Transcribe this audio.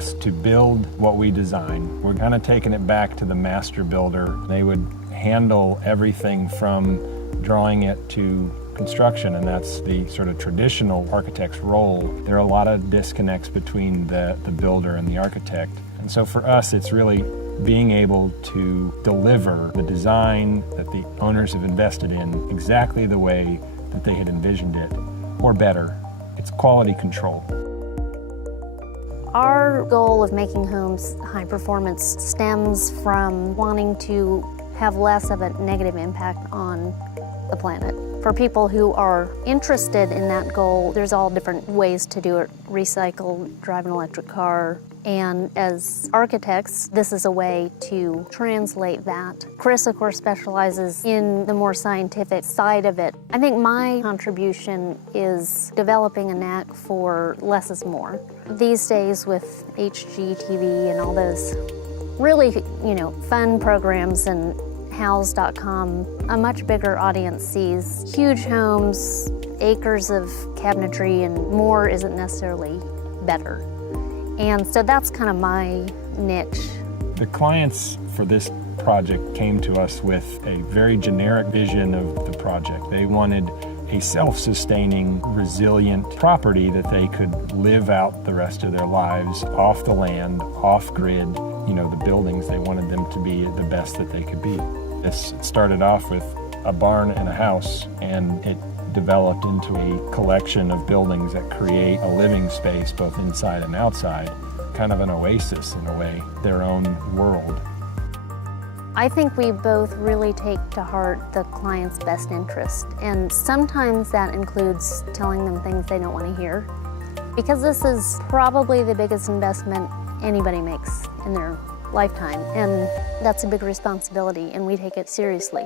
us to build what we design. We're kind of taking it back to the master builder. They would handle everything from drawing it to construction, and that's the sort of traditional architect's role. There are a lot of disconnects between the builder and the architect. And so for us, it's really being able to deliver the design that the owners have invested in exactly the way that they had envisioned it, or better. It's quality control. Our goal of making homes high performance stems from wanting to have less of a negative impact on the planet. For people who are interested in that goal, there's all different ways to do it. Recycle, drive an electric car. And as architects, this is a way to translate that. Chris, of course, specializes in the more scientific side of it. I think my contribution is developing a knack for less is more. These days with HGTV and all those really, fun programs and House.com, a much bigger audience sees huge homes, acres of cabinetry, and more isn't necessarily better. And so that's kind of my niche. The clients for this project came to us with a very generic vision of the project. They wanted a self-sustaining, resilient property that they could live out the rest of their lives off the land, off-grid. The buildings, they wanted them to be the best that they could be. This started off with a barn and a house, and it developed into a collection of buildings that create a living space both inside and outside, kind of an oasis in a way, their own world. I think we both really take to heart the client's best interest, and sometimes that includes telling them things they don't want to hear, because this is probably the biggest investment anybody makes in their lifetime, and that's a big responsibility, and we take it seriously.